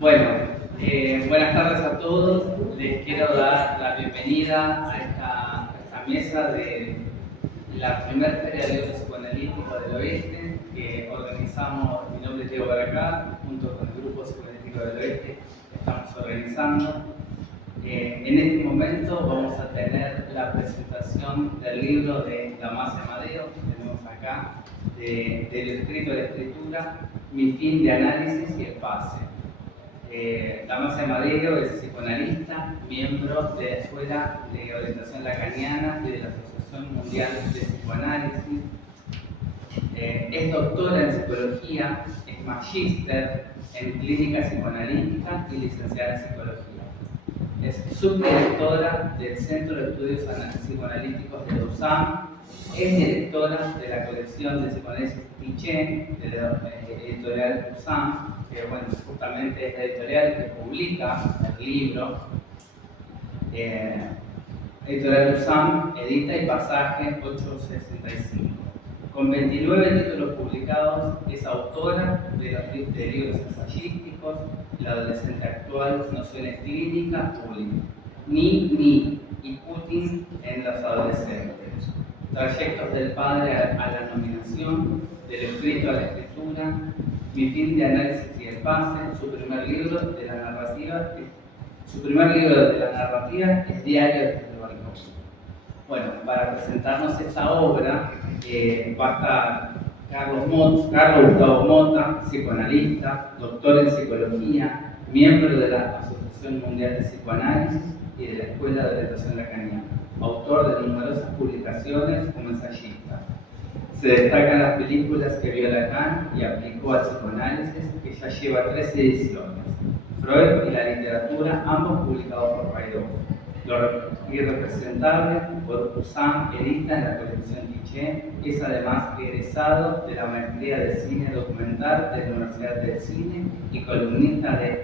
Bueno, buenas tardes a todos. Les quiero dar la bienvenida a esta mesa de la primera Feria de Libros Psicoanalíticos del Oeste que organizamos. Mi nombre es Diego Baracá, junto con el Grupo Psicoanalítico del Oeste estamos organizando. En este momento vamos a tener la presentación del libro de Damasia Madero, que tenemos acá, del escrito de la escritura, Mi fin de análisis y el pase. Damasia Madero es psicoanalista, miembro de la Escuela de Orientación Lacaniana y de la Asociación Mundial de Psicoanálisis. Es doctora en psicología, es magíster en clínica psicoanalítica y licenciada en psicología. Es subdirectora del Centro de Estudios Psicoanalíticos de USAM, es directora de la colección de psicoanálisis Tiché, de la editorial USAM, que bueno, justamente es la editorial que publica el libro. Editorial USAM edita y pasaje 865. Con 29 títulos publicados, es autora de libros ensayísticos, El adolescente actual, Nociones clínicas, Ni y Putin en los adolescentes. Trayectos del padre a la nominación, del escrito a la escritura, Mi fin de análisis y el pase, su primer libro de la narrativa es Diario desde el balcón. Bueno, para presentarnos esta obra va a estar Carlos Gustavo Mota, psicoanalista, doctor en psicología, miembro de la Asociación Mundial de Psicoanálisis y de la Escuela de Orientación Lacaniana, autor de numerosas publicaciones como ensayista. Se destacan las películas que vio Lacan y aplicó al psicoanálisis, que ya lleva 3 ediciones. Freud y la literatura, ambos publicados por Paidós. Lo irrepresentable por USAM edita en la colección Tiché, es además egresado de la maestría de cine documental de la Universidad del Cine y columnista de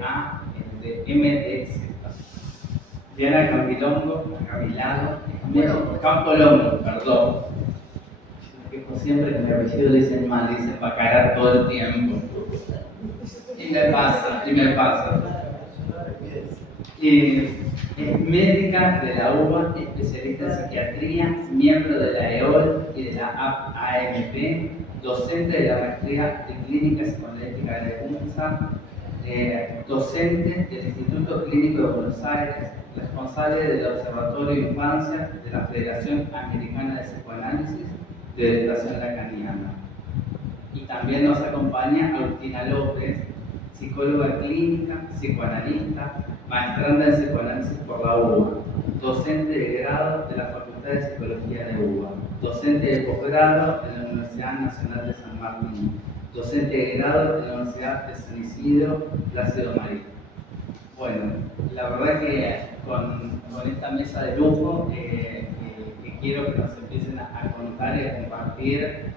MDZ. Diana Campolongo, perdón. Me quejo siempre que mi apellido lo dicen mal, dicen Bacarat todo el tiempo. Y me pasa. Es médica de la UBA, especialista en psiquiatría, miembro de la EOL y de la AMP, docente de la maestría de clínica psicoanalítica de UNSA, docente del Instituto Clínico de Buenos Aires, responsable del Observatorio de Infancia de la Federación Americana de Psicoanálisis de Orientación Lacaniana. Y también nos acompaña Agustina López, psicóloga clínica, psicoanalista, maestranda en psicoanálisis por la UBA, docente de grado de la Facultad de Psicología de UBA, docente de posgrado en la Universidad Nacional de San Martín, docente de grado en la Universidad de San Isidro, Plácido María. Bueno, la verdad que con esta mesa de lujo que quiero que nos empiecen a contar y a compartir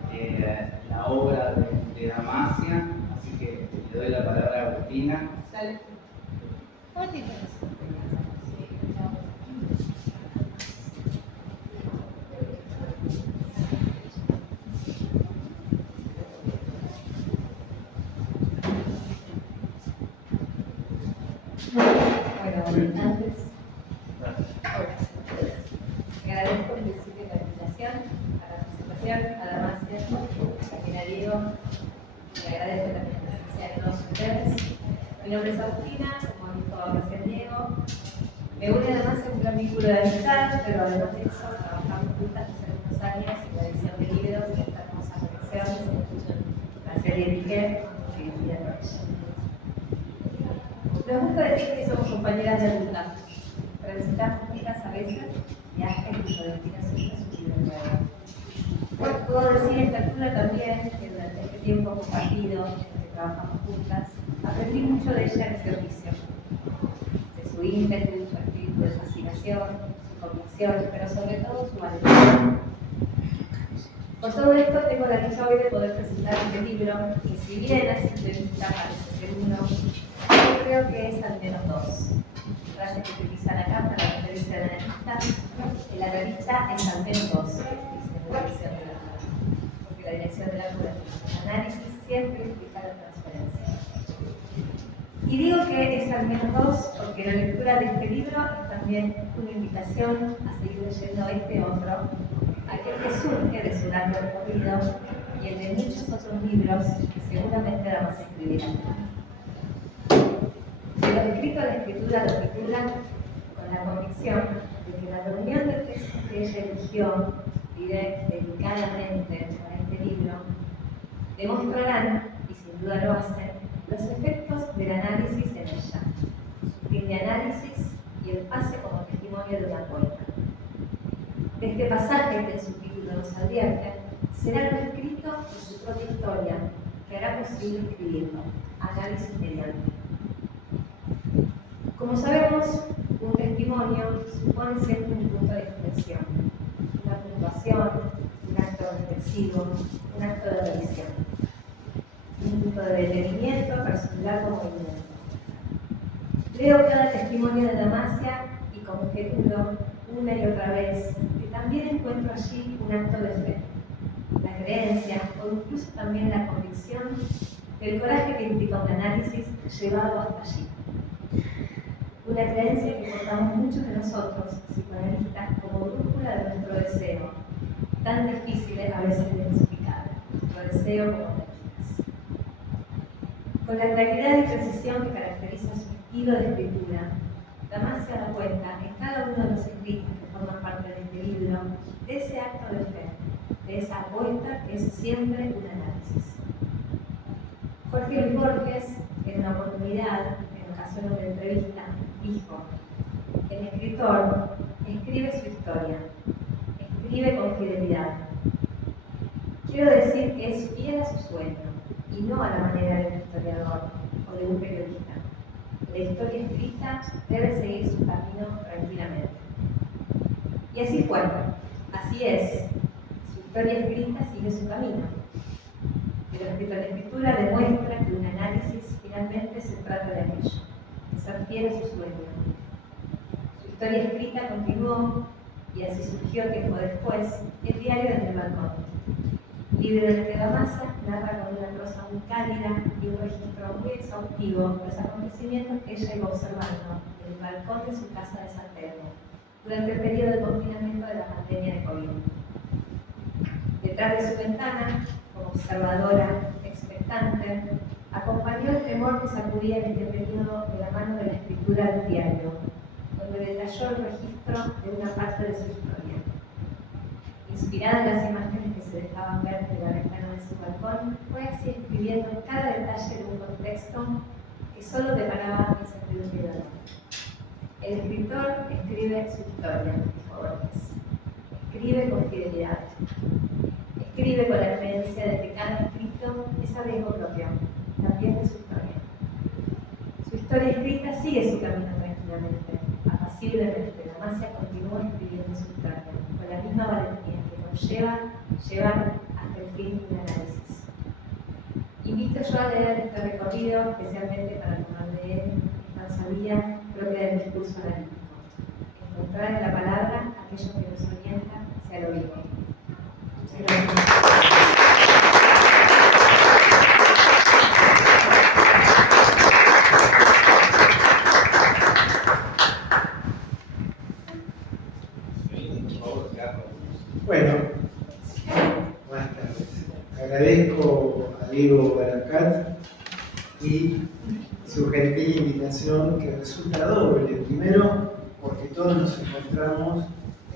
la obra de Damasia, así que le doy la palabra a Agustina. Dale. ¿Cómo te llamas? Bueno, antes, agradezco en principio la invitación a la presentación, a Damasia, también a Diego, le agradezco también la presencia de todos ustedes. Mi nombre es Agustina, como dijo recién Diego. Me une además un gran vínculo de amistad, pero además de eso, trabajamos juntas hace algunos años en la edición de libros de esta hermosa colección, la serie Tiché, dirigida por ella. Nos gusta decir que somos compañeras de ruta. Transitamos juntas a veces viajes cuyo destino siempre es un libro nuevo. Puedo decir esta altura también que durante este tiempo compartido, que trabajamos juntas, aprendí mucho de ella en ese oficio, de su ímpetu, su espíritu de fascinación, su convicción, pero sobre todo su valentía. Por todo esto tengo la dicha hoy de poder presentar este libro, que si bien a simple vista parece ser uno, yo creo que es al menos dos. Frase que utiliza Lacan para referirse al analista, el analista es al menos dos, dice la dirección de la obra, porque la dirección de la obra es el análisis siempre implica la transferencia. Y digo que es al menos dos, porque la lectura de este libro es también una invitación a seguir leyendo este otro, aquel que surge de su largo recorrido y el de muchos otros libros que seguramente Damas escribirá. De los escritos de la escritura lo titula con la convicción de que la reunión de textos que ella eligió, dedicadamente para este libro, demostrarán, y sin duda lo hacen, los efectos del análisis en ella, su fin de análisis y el pase como testimonio de una poeta. De este pasaje que en su título nos advierte, será lo escrito en su propia historia que hará posible escribirlo, análisis mediante. Como sabemos, un testimonio supone siempre un punto de inflexión, una puntuación, un acto reflexivo, un acto de revisión, un punto de detenimiento para su largo movimiento. Leo cada testimonio de Damasia y conjeturo una y otra vez que también encuentro allí un acto de fe, la creencia o incluso también la convicción del coraje que implica un análisis llevado hasta allí. Una creencia que portamos muchos de nosotros, psicoanalistas, como brújula de nuestro deseo, tan difícil a veces de explicar, nuestro deseo como analistas. Con la claridad y precisión que caracteriza su estilo de escritura, Damasia da cuenta en cada uno de los escritos que forman parte de este libro de ese acto de fe, de esa apuesta que es siempre un análisis. Jorge Luis Borges, en una oportunidad, en ocasión de una entrevista, dijo: el escritor escribe su historia, escribe con fidelidad. Quiero decir que es fiel a su sueño y no a la manera de un historiador o de un periodista. La historia escrita debe seguir su camino tranquilamente. Y así fue, así es. Su historia escrita sigue su camino. El escrito de la escritura demuestra que un análisis finalmente se trata de aquello, de ser fiel a su sueño. Su historia escrita continuó y así surgió tiempo después el diario desde el balcón. Libro del que Damasia narra con una prosa muy cálida y un registro muy exhaustivo los acontecimientos que ella iba observando desde el balcón de su casa de San Pedro durante el periodo de confinamiento de la pandemia de COVID. Detrás de su ventana, como observadora expectante, acompañó el temor que sacudía en este periodo de la mano de la escritura del diario, donde detalló el registro de una parte de su historia. Inspirada en las imágenes que se dejaban ver desde la ventana de su balcón, fue así escribiendo cada detalle de un contexto que solo deparaba incertidumbre y dolor. El escritor escribe su historia, dijo Borges. Escribe con fidelidad. Escribe con la creencia de que cada escrito es algo propio, también de su historia. Su historia escrita sigue su camino tranquilamente, apaciblemente. Damasia continúa escribiendo su historia, con la misma valentía que conlleva llevar hasta el fin un análisis. Invito yo a leer este recorrido, especialmente para tomar de él esta sabiduría propia del discurso analítico. Encontrar en la palabra aquello que nos orienta hacia lo vivo. Muchas gracias. Bueno, buenas tardes. Agradezco a Diego Baracat y su gentil invitación, que resulta doble. Primero, porque todos nos encontramos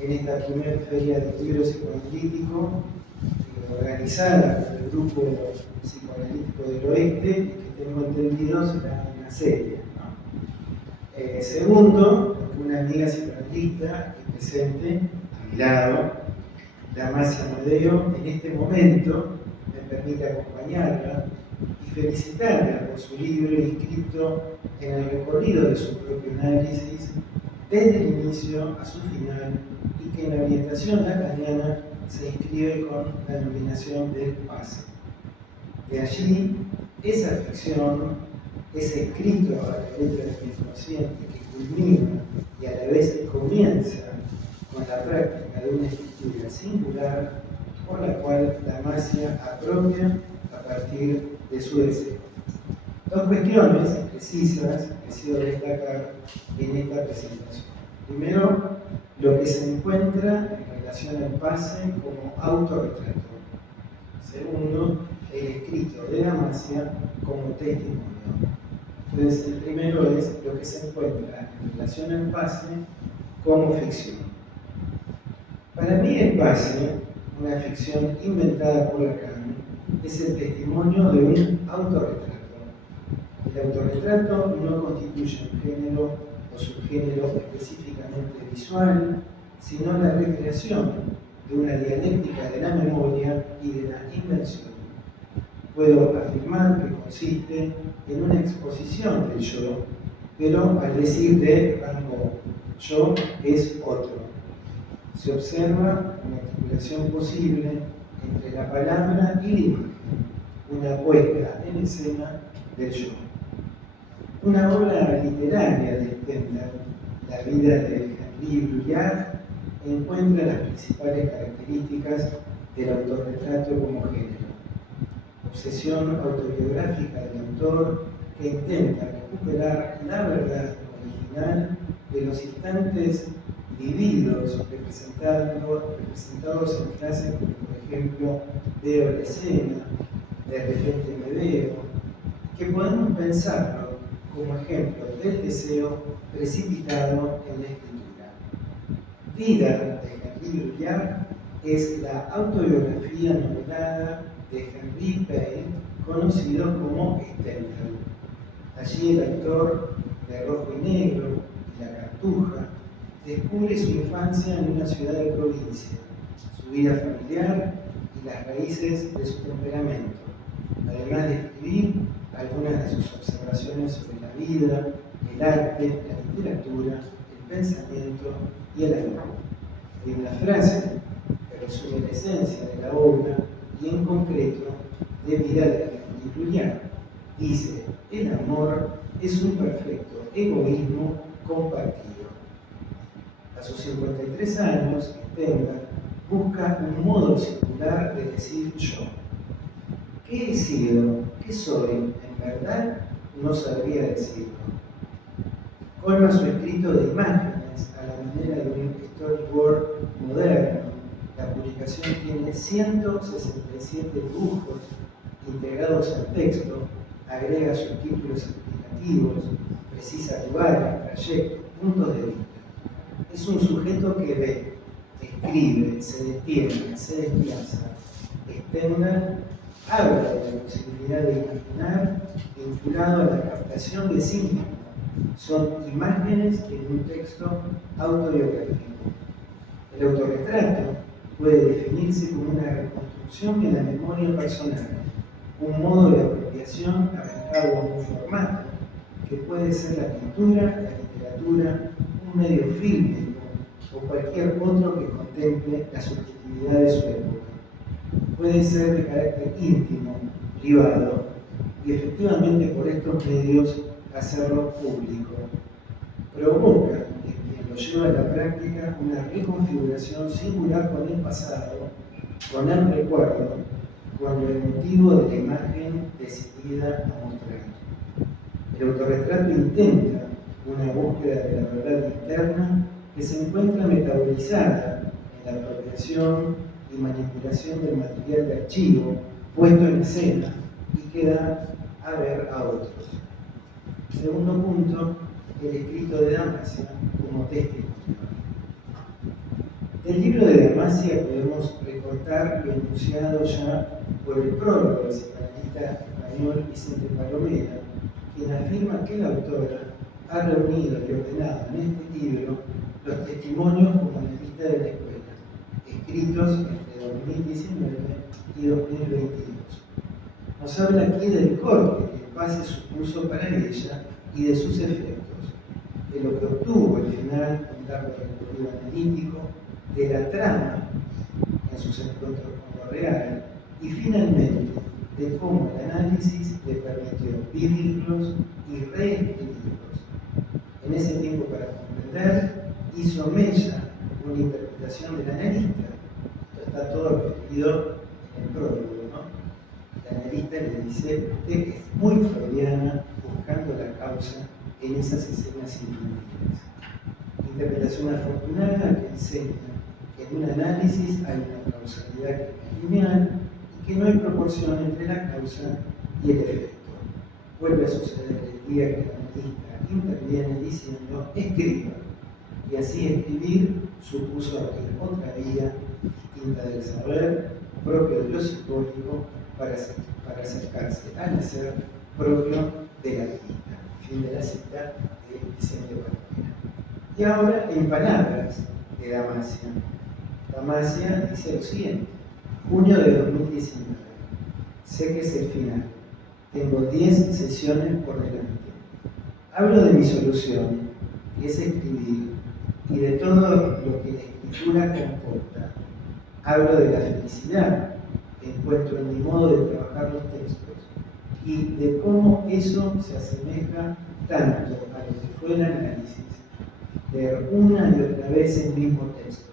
en esta primera feria de libro psicoanalítico organizada por el Grupo Psicoanalítico del Oeste, y que tengo entendido será una serie, ¿no? Segundo, porque una amiga psicoanalista aquí presente a mi lado, Damasia Amadeo, en este momento me permite acompañarla y felicitarla por su libro inscrito en el recorrido de su propio análisis desde el inicio a su final, y que en la orientación lacaniana se inscribe con la denominación del pase. De allí, esa ficción, ese escrito a la letra del inconsciente que culmina y a la vez comienza con la práctica de una escritura singular, por la cual Damasia apropia a partir de su deseo. Dos cuestiones precisas deseo destacar en esta presentación. Primero, lo que se encuentra en relación al pase como autorretrato. Segundo, el escrito de Damasia como testimonio. Entonces, el primero es lo que se encuentra en relación al pase como ficción. Para mí el pase, una ficción inventada por Lacan, es el testimonio de un autorretrato. El autorretrato no constituye un género o subgénero específicamente visual, sino la recreación de una dialéctica de la memoria y de la invención. Puedo afirmar que consiste en una exposición del yo, pero al decir de rango yo es otro. Se observa una articulación posible entre la palabra y la imagen, una puesta en escena del yo. Una obra literaria de Stendhal, La vida de Henri Brouillard, encuentra las principales características del autorretrato como género. Obsesión autobiográfica del autor que intenta recuperar la verdad original de los instantes vividos, representados en frases como, por ejemplo, veo la escena, de repente me veo, que podemos pensarlo como ejemplo del deseo precipitado en la escritura. Vida de Henri Brouillard es la autobiografía novelada de Henri Payne, conocido como Stendhal. Allí el actor de Rojo y Negro y La Cartuja descubre su infancia en una ciudad de provincia, su vida familiar y las raíces de su temperamento, además de escribir algunas de sus observaciones sobre la vida, el arte, la literatura, el pensamiento y el amor. Hay una frase que resume la esencia de la obra y en concreto de Vida de Henri Brouillard. Dice, el amor es un perfecto egoísmo compartido. A sus 53 años, Stendhal busca un modo singular de decir yo. ¿Qué he sido? ¿Qué soy? En verdad, no sabría decirlo. Colma su escrito de imágenes a la manera de un storyboard moderno. La publicación tiene 167 dibujos integrados al texto, agrega subtítulos explicativos, precisa lugares, trayectos, puntos de vista. Es un sujeto que ve, escribe, se detiene, se desplaza. Stendhal habla de la posibilidad de imaginar vinculado a la captación de sí mismo. Son imágenes en un texto autobiográfico. El autorretrato puede definirse como una reconstrucción de la memoria personal, un modo de apropiación arrancado en un formato que puede ser la pintura, la literatura, un medio fílmico o cualquier otro que contemple la subjetividad de su época. Puede ser de carácter íntimo, privado, y efectivamente por estos medios hacerlo público. Provoca en quien lo lleva a la práctica una reconfiguración singular con el pasado, con el recuerdo, con el motivo de la imagen decidida a mostrar. El autorretrato intenta una búsqueda de la verdad interna que se encuentra metabolizada en la apropiación y manipulación del material de archivo puesto en escena y que da a ver a otros. Segundo punto, el escrito de Damasia como testimonio. Del libro de Damasia podemos recortar lo enunciado ya por el prólogo del psicoanalista español Vicente Palomera, quien afirma que la autora ha reunido y ordenado en este libro los testimonios como analista de la escuela, escritos entre 2019 y 2022. Nos habla aquí del corte que el pase supuso para ella y de sus efectos, de lo que obtuvo al final un largo recorrido analítico, de la trama en sus encuentros con lo real y finalmente de cómo el análisis le permitió vivirlos y reescribirlos. En ese tiempo para comprender, hizo Mella una interpretación del analista. Esto está todo referido en el prólogo, ¿no? El analista le dice, usted es muy freudiana buscando la causa en en esas escenas infantiles. Interpretación afortunada que enseña que en un análisis hay una causalidad que es lineal y que no hay proporción entre la causa y el efecto. Vuelve a suceder el día que el analista interviene diciendo escriba, y así escribir supuso abrir otra vía distinta del saber propio de lo simbólico para acercarse al hacer propio del artista. Fin de la cita de Vicente Palomera. Y ahora en palabras de Damasia. Damasia dice lo siguiente: junio de 2019. Sé que es el final. Tengo 10 sesiones por delante. Hablo de mi solución, que es escribir, y de todo lo que la escritura comporta. Hablo de la felicidad que encuentro en mi modo de trabajar los textos y de cómo eso se asemeja tanto a lo que fue el análisis, leer una y otra vez el mismo texto,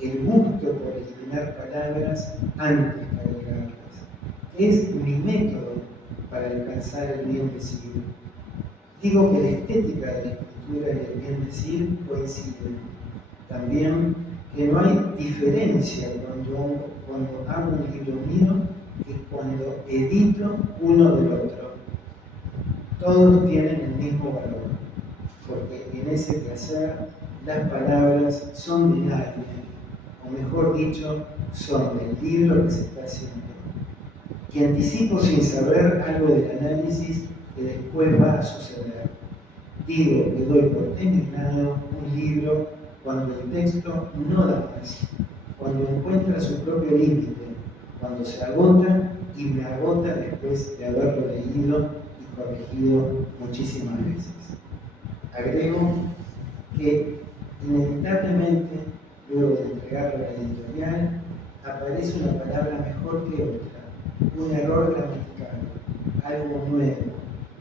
el gusto por eliminar palabras antes de agregarlas. Es mi método para alcanzar el bien decir. Digo que la estética de la escritura y el bien decir coinciden. También que no hay diferencia cuando hago un libro mío que cuando edito uno del otro. Todos tienen el mismo valor, porque en ese quehacer las palabras son de nadie, o mejor dicho, son del libro que se está haciendo. Y anticipo sin saber algo del análisis que después va a suceder. Digo que doy por terminado un libro cuando el texto no da más, cuando encuentra su propio límite, cuando se agota y me agota después de haberlo leído y corregido muchísimas veces. Agrego que inevitablemente, luego de entregarlo a la editorial, aparece una palabra mejor que otra, un error gramatical, algo nuevo,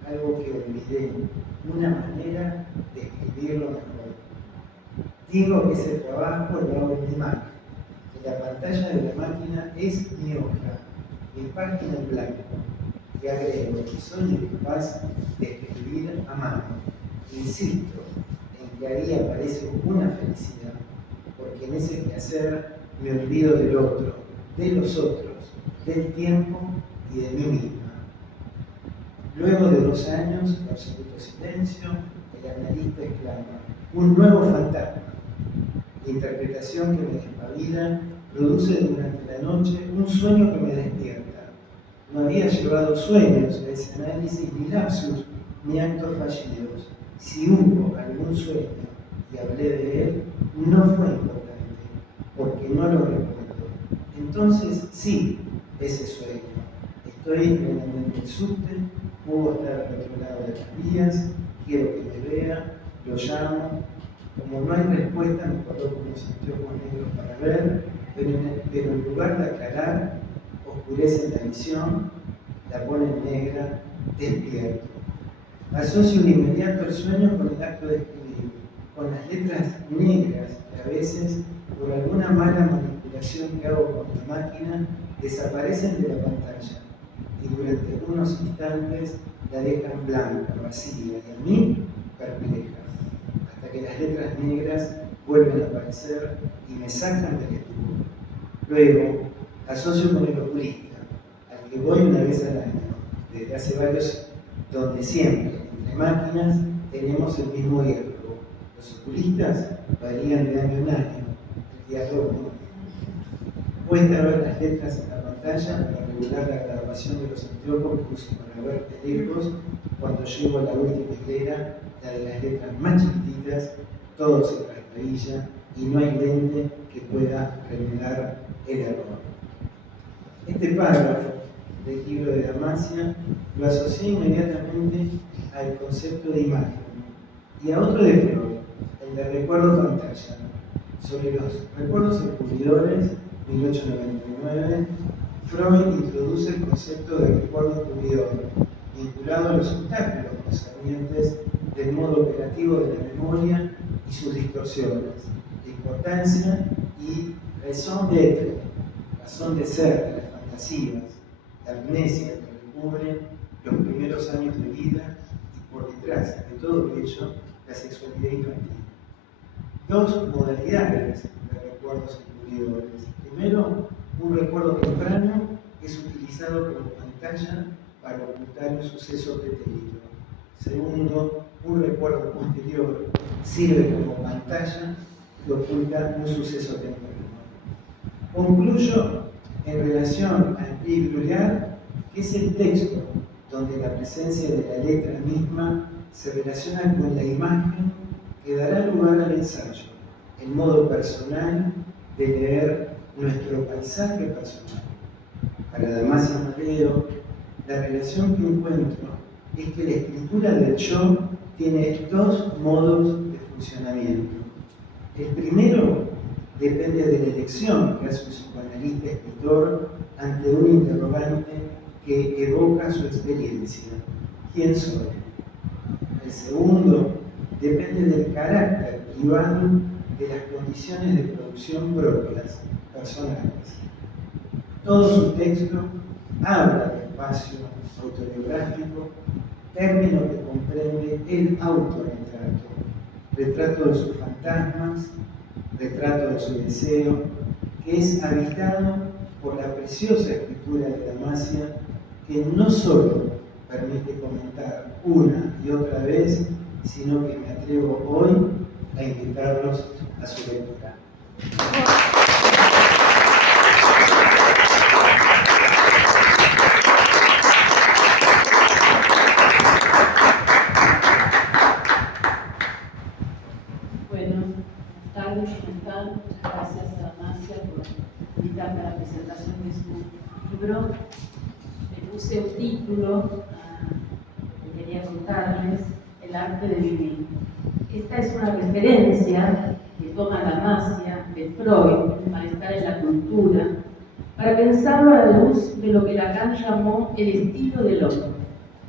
algo que olvidé, una manera de escribirlo mejor. Digo que ese trabajo lo hago en mi Mac, que la pantalla de la máquina es mi hoja, mi página en blanco, y agrego que soy incapaz de escribir a mano. Insisto en que ahí aparece una felicidad, porque en ese quehacer me olvido del otro, de los otros, del tiempo y de mí misma. Luego de 2 años de absoluto silencio, el analista exclama: un nuevo fantasma. La interpretación que me despabila produce durante la noche un sueño que me despierta. No había llevado sueños a ese análisis, ni lapsus, ni actos fallidos. Si hubo algún sueño y hablé de él, no fue importante, porque no lo recuerdo. Entonces, sí, ese sueño. Estoy en el subte, puedo estar al otro lado de las vías, quiero que me vea, lo llamo. Como no hay respuesta, me coloco unos anteojos negros para ver, pero en lugar de aclarar, oscurecen la visión, la ponen negra, despierto. Asocio de inmediato el sueño con el acto de escribir, con las letras negras que a veces, por alguna mala manipulación que hago con la máquina, desaparecen de la pantalla y durante unos instantes la dejan blanca, vacía y a mí perpleja, hasta que las letras negras vuelven a aparecer y me sacan del estudio. Luego, asocio con el oculista, al que voy una vez al año, desde hace varios, donde siempre, entre máquinas, tenemos el mismo diálogo. Los oculistas varían de año en año, el diálogo no. Cuesta ver las letras en la pantalla para regular la grabación de los anteojos que uso para ver de lejos. Cuando llego a la última hilera, la de las letras más chiquititas, todo se trastabilla y no hay lente que pueda revelar el error. Este párrafo del libro de Damasia lo asocié inmediatamente al concepto de imagen y a otro de Freud, el de recuerdo pantalla. Sobre los recuerdos encubridores, 1899, Freud introduce el concepto de recuerdo encubridor, vinculado a los obstáculos concernientes del modo operativo de la memoria y sus distorsiones, la importancia y raison d'être, razón de ser de las fantasías, la amnesia que recubre los primeros años de vida y por detrás de todo ello la sexualidad infantil. Dos modalidades de recuerdos encubridores. Primero, un recuerdo temprano es utilizado como pantalla para ocultar un suceso pretérito. Segundo, un recuerdo posterior sirve como pantalla que oculta un suceso temprano. Concluyo en relación al Pli Bruyère, que es el texto donde la presencia de la letra misma se relaciona con la imagen que dará lugar al ensayo, el modo personal de leer nuestro paisaje personal. Para Damasia Mateo, la relación que encuentro es que la escritura del yo tiene dos modos de funcionamiento. El primero depende de la elección que hace un psicoanalista escritor ante un interrogante que evoca su experiencia. ¿Quién soy? El segundo depende del carácter privado de las condiciones de producción propias, personales. Todo su texto habla de espacio autobiográfico, término que comprende el autorretrato, retrato de sus fantasmas, retrato de su deseo, que es habitado por la preciosa escritura de Damasia, que no solo permite comentar una y otra vez, sino que me atrevo hoy a invitarlos a su lectura. Gracias a Damasia por invitarme a la presentación de su libro. Le puse un título que quería contarles, El arte de vivir. Esta es una referencia que toma Damasia de Freud, el malestar en la cultura, para pensarlo a la luz de lo que Lacan llamó el estilo del hombre,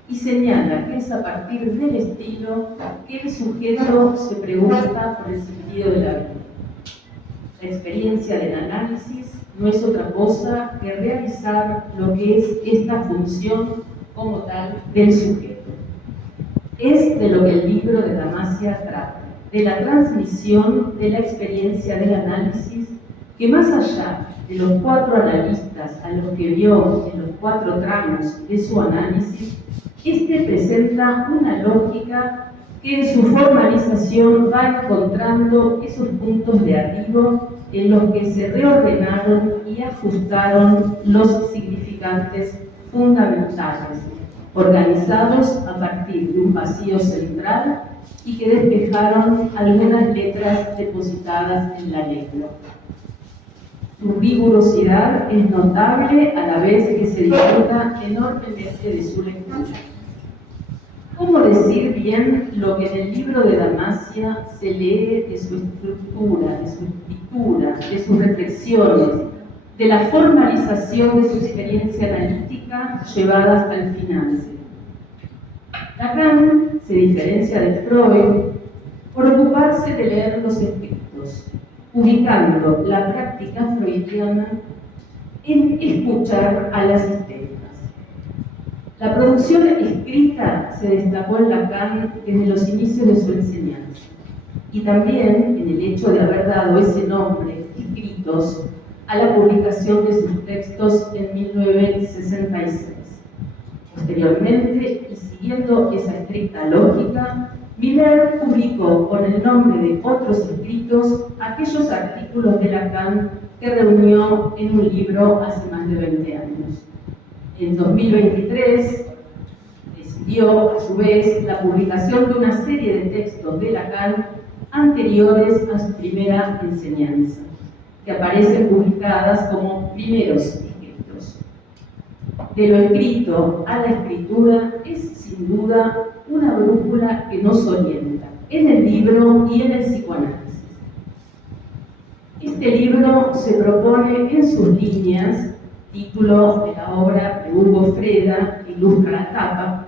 y señala que es a partir del estilo que el sujeto se pregunta por el sentido de la vida. La experiencia del análisis no es otra cosa que realizar lo que es esta función como tal del sujeto. Es de lo que el libro de Damasia trata, de la transmisión de la experiencia del análisis, que más allá de los 4 analistas a los que vio en los 4 tramos de su análisis, este presenta una lógica que en su formalización va encontrando esos puntos de arribo en los que se reordenaron y ajustaron los significantes fundamentales, organizados a partir de un vacío central y que despejaron algunas letras depositadas en la letra. Su rigurosidad es notable a la vez que se disfruta enormemente de su lectura. ¿Cómo decir bien lo que en el libro de Damasia se lee de su estructura, de su escritura, de sus reflexiones, de la formalización de su experiencia analítica llevada hasta el final? Lacan se diferencia de Freud por ocuparse de leer los escritos, ubicando la práctica freudiana en escuchar a las estéticas. La producción escrita se destacó en Lacan desde los inicios de su enseñanza, y también en el hecho de haber dado ese nombre, escritos, a la publicación de sus textos en 1966. Posteriormente, y siguiendo esa estricta lógica, Miller publicó con el nombre de otros escritos aquellos artículos de Lacan que reunió en un libro hace más de 20 años. En 2023 decidió, a su vez, la publicación de una serie de textos de Lacan anteriores a su primera enseñanza, que aparecen publicadas como primeros escritos. De lo escrito a la escritura es, sin duda, una brújula que nos orienta en el libro y en el psicoanálisis. Este libro se propone en sus líneas, título de la obra de Hugo Freda, que ilustra la tapa,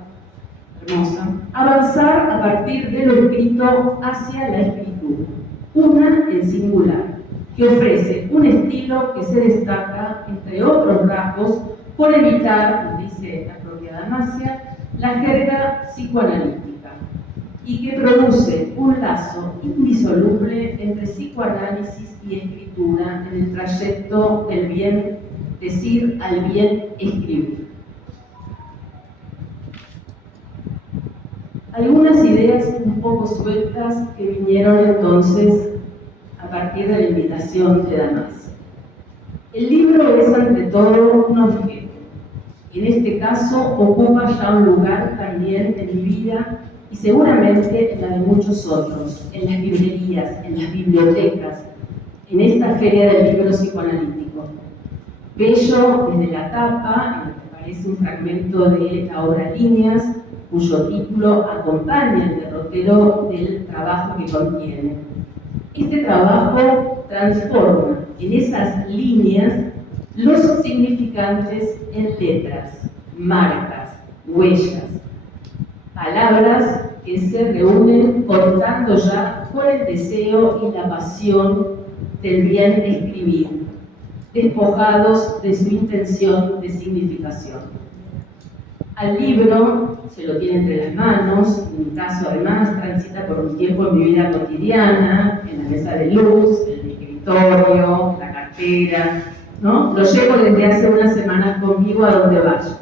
hermosa, avanzar a partir de lo escrito hacia la escritura, una en singular, que ofrece un estilo que se destaca, entre otros rasgos, por evitar, dice la propia Damasia, la jerga psicoanalítica, y que produce un lazo indisoluble entre psicoanálisis y escritura en el trayecto del bien decir al bien escribir. Algunas ideas un poco sueltas que vinieron entonces a partir de la invitación de Damasio. El libro es ante todo un objeto. En este caso ocupa ya un lugar también en mi vida y seguramente en la de muchos otros, en las librerías, en las bibliotecas, en esta feria del libro psicoanalítico. Bello desde la tapa, en la que aparece un fragmento de la obra Líneas, cuyo título acompaña el derrotero del trabajo que contiene. Este trabajo transforma en esas líneas los significantes en letras, marcas, huellas, palabras que se reúnen contando ya con el deseo y la pasión del bien escribir, despojados de su intención de significación. Al libro se lo tiene entre las manos, en mi caso además transita por un tiempo en mi vida cotidiana, en la mesa de luz, en el escritorio, la cartera, ¿no? Lo llevo desde hace unas semanas conmigo a donde vaya.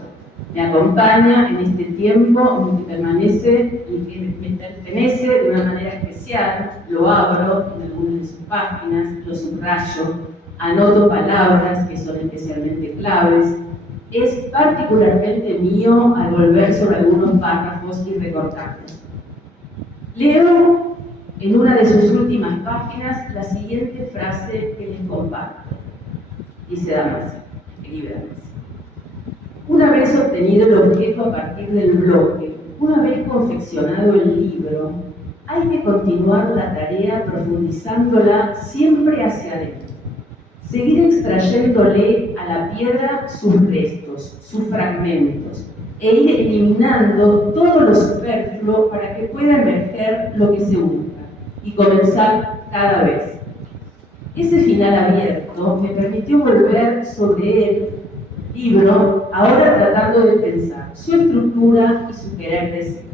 Me acompaña en este tiempo en que permanece y que me pertenece de una manera especial. Lo abro en algunas de sus páginas, lo subrayo, anoto palabras que son especialmente claves. Es particularmente mío al volver sobre algunos párrafos y recortarlos. Leo en una de sus últimas páginas la siguiente frase que les comparto. Dice Damasio, escribe Damasio. Una vez obtenido el objeto a partir del bloque, una vez confeccionado el libro, hay que continuar la tarea profundizándola siempre hacia adentro. Seguir extrayéndole a la piedra sus restos, sus fragmentos, e ir eliminando todo lo superfluo para que pueda emerger lo que se busca y comenzar cada vez. Ese final abierto me permitió volver sobre el libro, ahora tratando de pensar su estructura y su querer de ser.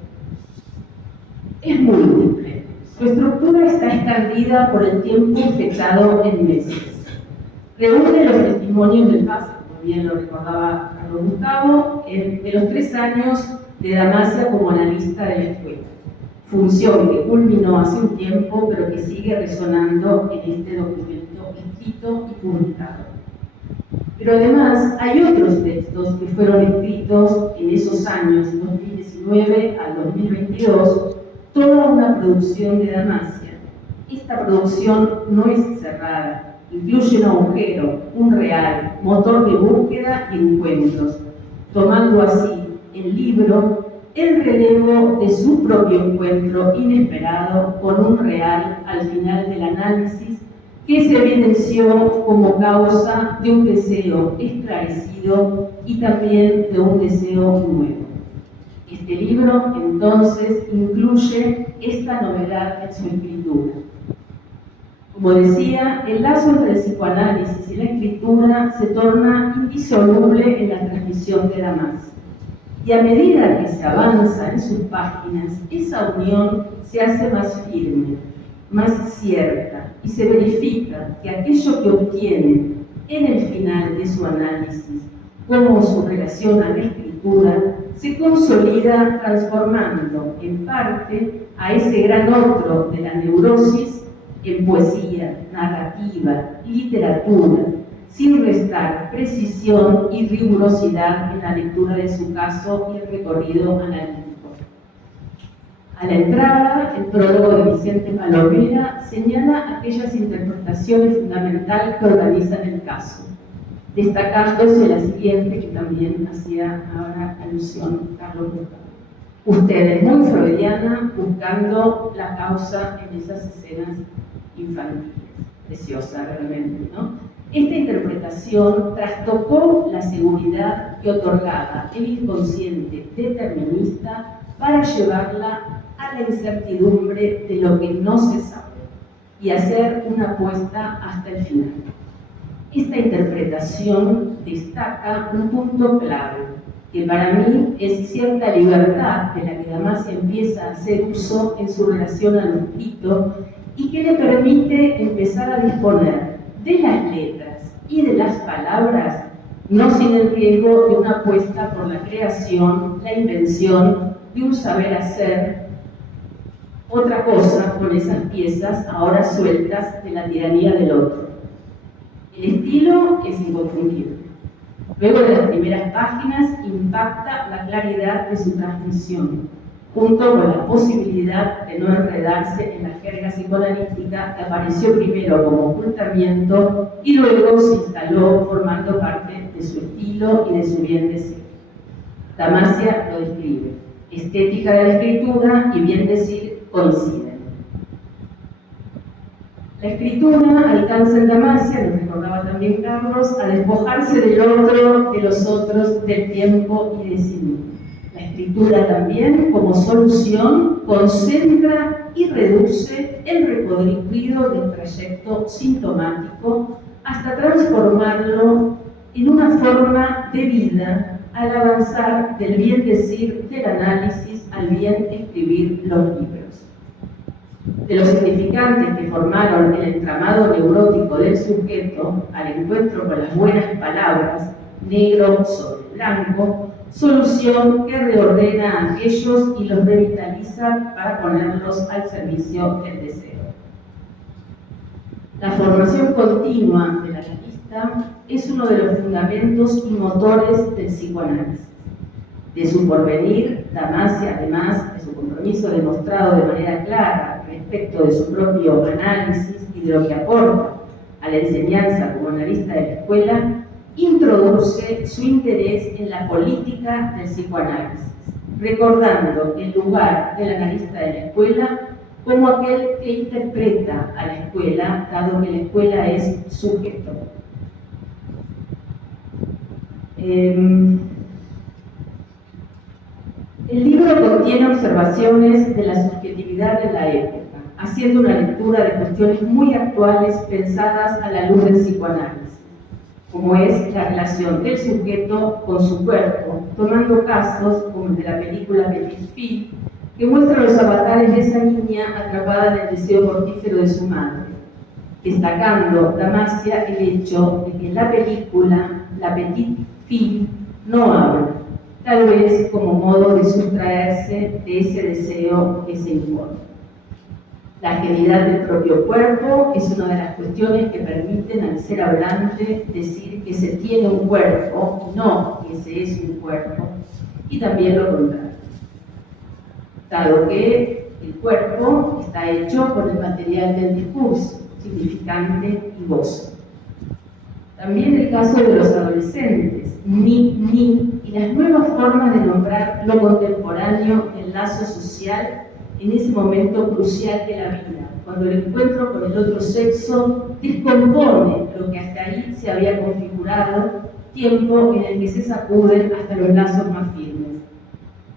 Es múltiple. Su estructura está escandida por el tiempo fechado en meses. Reúne los testimonios del paso, como bien lo recordaba Carlos Gustavo, de los 3 años de Damasia como analista de la escuela. Función que culminó hace un tiempo, pero que sigue resonando en este documento escrito y publicado. Pero además hay otros textos que fueron escritos en esos años, 2019 al 2022, toda una producción de Damasia. Esta producción no es cerrada. Incluye un agujero, un real, motor de búsqueda y encuentros, tomando así el libro el relevo de su propio encuentro inesperado con un real al final del análisis que se evidenció como causa de un deseo esclarecido y también de un deseo nuevo. Este libro, entonces, incluye esta novedad en su escritura. Como decía, el lazo entre el psicoanálisis y la escritura se torna indisoluble en la transmisión de Damasio. Y a medida que se avanza en sus páginas, esa unión se hace más firme, más cierta, y se verifica que aquello que obtiene en el final de su análisis, como su relación a la escritura, se consolida transformando en parte a ese gran otro de la neurosis en poesía, narrativa, literatura, sin restar precisión y rigurosidad en la lectura de su caso y el recorrido analítico. A la entrada, el prólogo de Vicente Palomera señala aquellas interpretaciones fundamentales que organizan el caso, destacándose la siguiente que también hacía ahora alusión Carlos Gustavo. Ustedes, muy freudiana, buscando la causa en esas escenas infantiles. Preciosa realmente, ¿no? Esta interpretación trastocó la seguridad que otorgaba el inconsciente determinista para llevarla a la incertidumbre de lo que no se sabe y hacer una apuesta hasta el final. Esta interpretación destaca un punto clave. que para mí es cierta libertad de la que Damasia empieza a hacer uso en su relación al escrito y que le permite empezar a disponer de las letras y de las palabras, no sin el riesgo de una apuesta por la creación, la invención de un saber hacer, otra cosa con esas piezas ahora sueltas de la tiranía del otro. El estilo es inconfundible. Luego de las primeras páginas impacta la claridad de su transmisión, junto con la posibilidad de no enredarse en la jerga psicoanalítica que apareció primero como ocultamiento y luego se instaló formando parte de su estilo y de su bien decir. Damasia lo describe: estética de la escritura y bien decir coinciden. La escritura alcanza en Damasia, lo recordaba también Carlos, a despojarse del otro, de los otros, del tiempo y de sí mismo. La escritura también, como solución, concentra y reduce el recorrido del trayecto sintomático hasta transformarlo en una forma de vida al avanzar del bien decir del análisis al bien escribir los libros. De los significantes que formaron el entramado neurótico del sujeto al encuentro con las buenas palabras, negro sobre blanco, solución que reordena a aquellos y los revitaliza para ponerlos al servicio del deseo. La formación continua del analista es uno de los fundamentos y motores del psicoanálisis. De su porvenir, Damasia, además de su compromiso demostrado de manera clara respecto de su propio análisis y de lo que aporta a la enseñanza como analista de la escuela, introduce su interés en la política del psicoanálisis, recordando el lugar del analista de la escuela como aquel que interpreta a la escuela, dado que la escuela es sujeto. El libro contiene observaciones de la subjetividad de la época, haciendo una lectura de cuestiones muy actuales pensadas a la luz del psicoanálisis, como es la relación del sujeto con su cuerpo, tomando casos como el de la película Petit Fille, que muestra los avatares de esa niña atrapada en el deseo mortífero de su madre, destacando Damasia el hecho de que en la película la Petit Fille no habla, tal vez como modo de sustraerse de ese deseo que se impone. La agilidad del propio cuerpo es una de las cuestiones que permiten al ser hablante decir que se tiene un cuerpo, no que se es un cuerpo, y también lo contrario, dado que el cuerpo está hecho por el material del discurso, significante y voz. También el caso de los adolescentes, ni, y las nuevas formas de nombrar lo contemporáneo del lazo social en ese momento crucial de la vida, cuando el encuentro con el otro sexo descompone lo que hasta ahí se había configurado, tiempo en el que se sacuden hasta los lazos más firmes.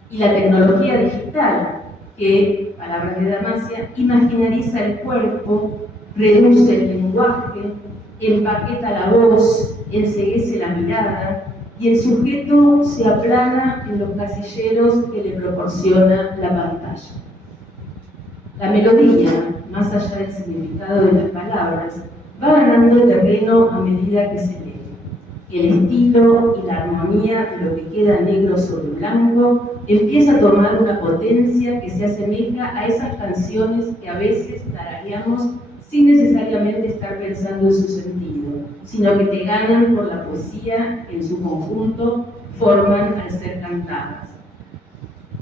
Y la tecnología digital, que, palabras de Damasia, imaginariza el cuerpo, reduce el lenguaje, empaqueta la voz, enceguece la mirada, y el sujeto se aplana en los casilleros que le proporciona la pantalla. La melodía, más allá del significado de las palabras, va ganando terreno a medida que se lee. El estilo y la armonía de lo que queda negro sobre blanco empieza a tomar una potencia que se asemeja a esas canciones que a veces tarareamos sin necesariamente estar pensando en su sentido, sino que te ganan por la poesía que en su conjunto forman al ser cantadas.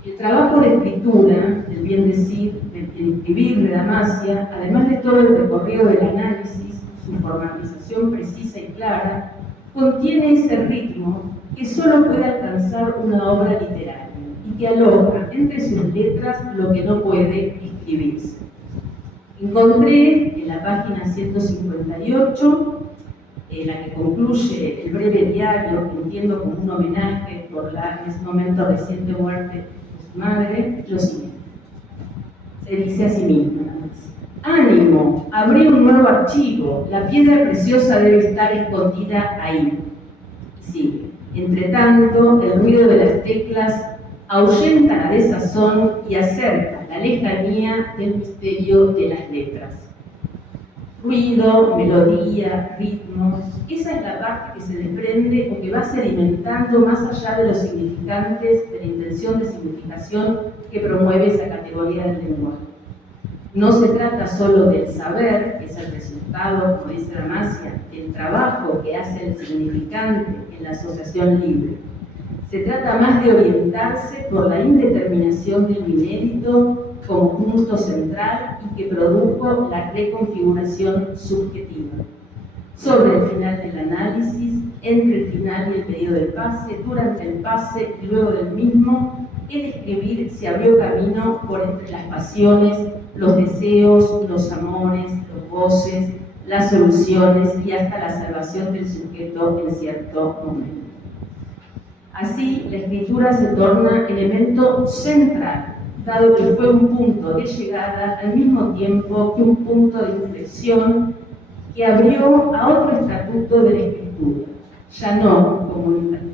El trabajo de escritura, del bien decir, del escribir de Damasia, además de todo el recorrido del análisis, su formalización precisa y clara, contiene ese ritmo que solo puede alcanzar una obra literaria y que aloja entre sus letras lo que no puede escribirse. Encontré en la página 158, la que concluye el breve diario, que entiendo como un homenaje por la en ese momento reciente muerte de su madre, lo siguiente. Se dice a sí misma: ánimo, abrí un nuevo archivo, la piedra preciosa debe estar escondida ahí. Y sigue: Entre tanto, el ruido de las teclas ahuyenta la desazón y acerca la lejanía del misterio de las letras. Ruido, melodía, ritmo, esa es la parte que se desprende o que va sedimentando más allá de los significantes de la intención de significación que promueve esa categoría del lenguaje. No se trata solo del saber, que es el resultado, como dice Damasia, del trabajo que hace el significante en la asociación libre. Se trata más de orientarse por la indeterminación de lo inédito como punto central y que produjo la reconfiguración subjetiva. Sobre el final del análisis, entre el final y el pedido del pase, durante el pase y luego del mismo, el escribir se abrió camino por entre las pasiones, los deseos, los amores, los goces, las soluciones y hasta la salvación del sujeto en cierto momento. Así, la escritura se torna elemento central, dado que fue un punto de llegada al mismo tiempo que un punto de inflexión que abrió a otro estatuto de la escritura, ya no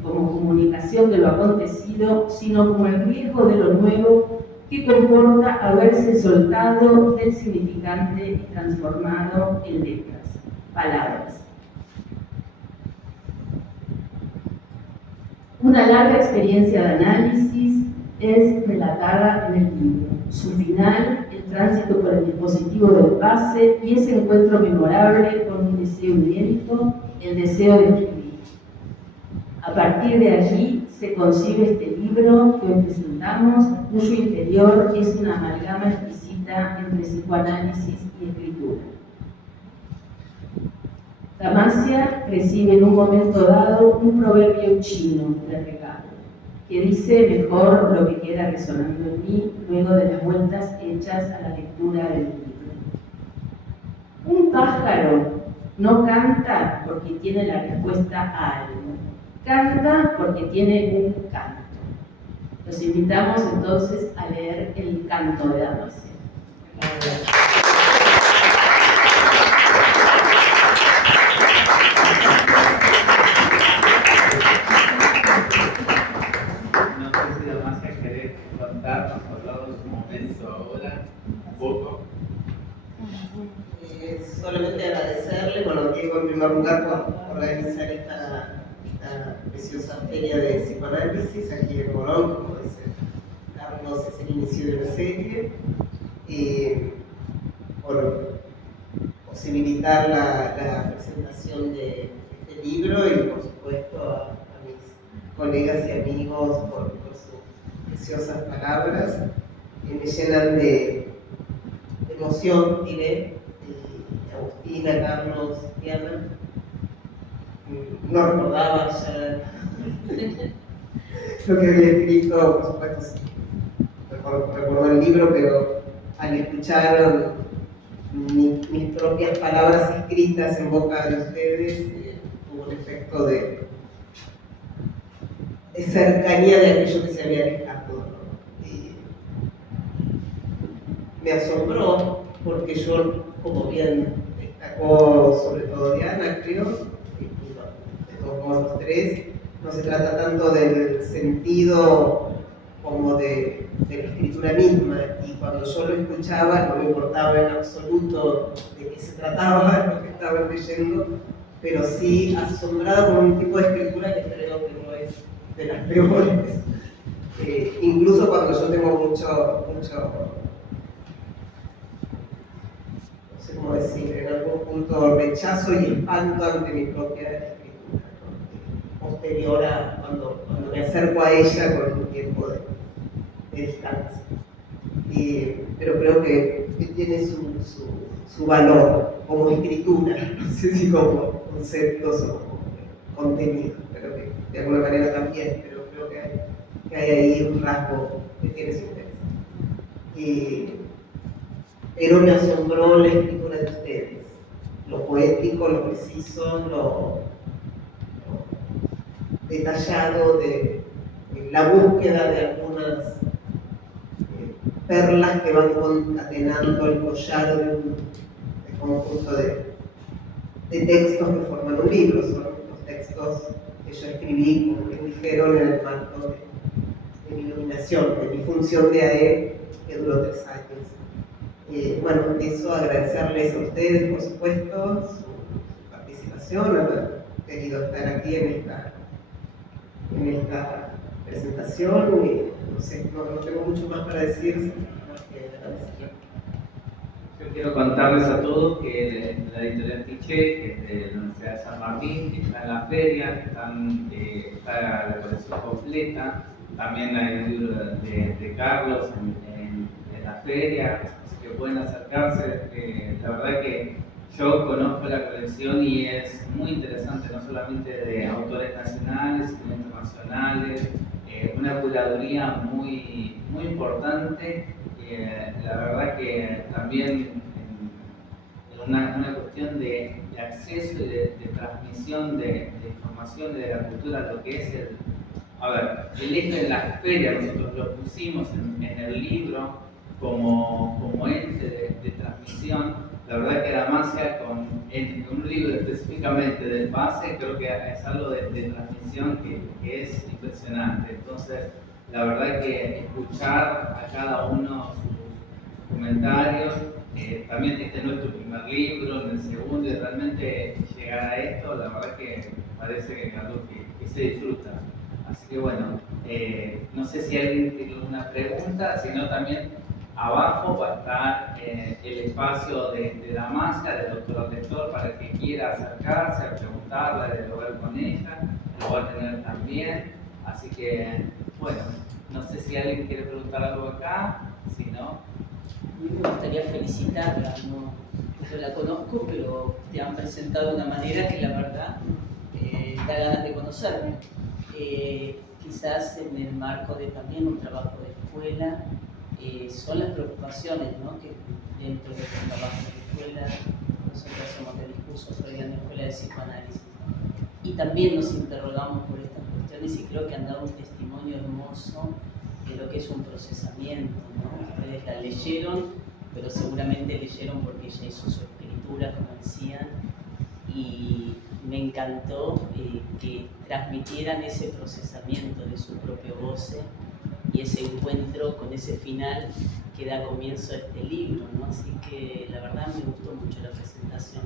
como comunicación de lo acontecido, sino como el riesgo de lo nuevo que comporta haberse soltado del significante y transformado en letras, palabras. Una larga experiencia de análisis es relatada en el libro. Su final, el tránsito por el dispositivo del pase y ese encuentro memorable con un deseo inédito, el deseo de escribir. A partir de allí se concibe este libro que hoy presentamos, cuyo interior es una amalgama exquisita entre psicoanálisis y escritura. Damasia recibe en un momento dado un proverbio chino de regalo, que dice mejor lo que queda resonando en mí luego de las vueltas hechas a la lectura del libro. Un pájaro no canta porque tiene la respuesta a algo, canta porque tiene un canto. Los invitamos entonces a leer el canto de Damasia. No sé si Damasia querés contarnos, hablar de su momento ahora, un poco. Solamente agradecerle, bueno, Diego en primer lugar por organizar esta preciosa feria de psicoanálisis aquí en Morón, como dice Carlos, es el inicio de la serie, por posibilitar la presentación de este libro y por supuesto a mis colegas y amigos por sus preciosas palabras que me llenan de emoción, diré. Agustina, Carlos, Diana, no recordaba ya lo que había escrito, por supuesto, sí. Recordó el libro, pero al escuchar mis propias palabras escritas en boca de ustedes, tuvo un efecto de cercanía de aquello que se había dejado, ¿no? Y me asombró porque yo, como bien destacó sobre todo Diana, creo, y de todos modos los tres, no se trata tanto del sentido como de la escritura misma, y cuando yo lo escuchaba no me importaba en absoluto de qué se trataba lo que estaba leyendo, pero sí asombrado con un tipo de escritura que creo que no es de las peores, incluso cuando yo tengo mucho como decir, en algún punto rechazo y espanto ante mi propia escritura, ¿no? Posterior a cuando me acerco a ella con un tiempo de distancia. Pero creo que tiene su valor como escritura, no sé si como conceptos o como contenido, pero que de alguna manera también, pero creo que hay ahí un rasgo que tiene su interés. Pero me asombró la escritura de ustedes, lo poético, lo preciso, lo detallado de la búsqueda de algunas perlas que van concatenando el collar de un conjunto de textos que forman un libro, son los textos que que yo escribí, como me dijeron, en el marco de mi nominación, de mi función de AE, que duró 3 años. Bueno, eso agradecerles a ustedes, por supuesto, su participación, haber querido estar aquí en esta presentación. No sé, no tengo mucho más para decir, más que agradecer. Yo quiero contarles a todos que la editorial Tiché, que es de la Universidad de San Martín, que está en la feria, que está la colección completa, también hay el libro de Carlos en la feria, así que pueden acercarse. La verdad que yo conozco la colección y es muy interesante, no solamente de autores nacionales, sino internacionales, una curaduría muy importante. La verdad que también en una cuestión de acceso y de transmisión de información de la cultura, lo que es el eje de la feria, nosotros lo pusimos en el libro como ente de transmisión. La verdad que la Mancia, en un libro específicamente del pase, creo que es algo de transmisión que es impresionante. Entonces, la verdad que escuchar a cada uno sus comentarios, también este es nuestro primer libro, en el segundo, y realmente llegar a esto, la verdad que parece que es algo que se disfruta. Así que bueno, no sé si alguien tiene alguna pregunta, sino también abajo va a estar el espacio de la Mancia, del doctor lector, para el que quiera acercarse, a preguntarla, a dialogar con ella, lo va a tener también. Así que, bueno, no sé si alguien quiere preguntar algo acá, si no. A mí me gustaría felicitarla, yo la conozco, pero te han presentado de una manera que la verdad da ganas de conocerme. Quizás en el marco de también un trabajo de escuela, son las preocupaciones, ¿no? Que dentro de los trabajos de escuela, nosotros hacemos el discurso Freud en la escuela de psicoanálisis. Y también nos interrogamos por estas cuestiones y creo que han dado un testimonio hermoso de lo que es un procesamiento, ¿no? Ustedes la leyeron, pero seguramente leyeron porque ella hizo su escritura, como decían, y me encantó que transmitieran ese procesamiento de su propio goce y ese encuentro con ese final que da comienzo a este libro, ¿no? Así que la verdad me gustó mucho la presentación.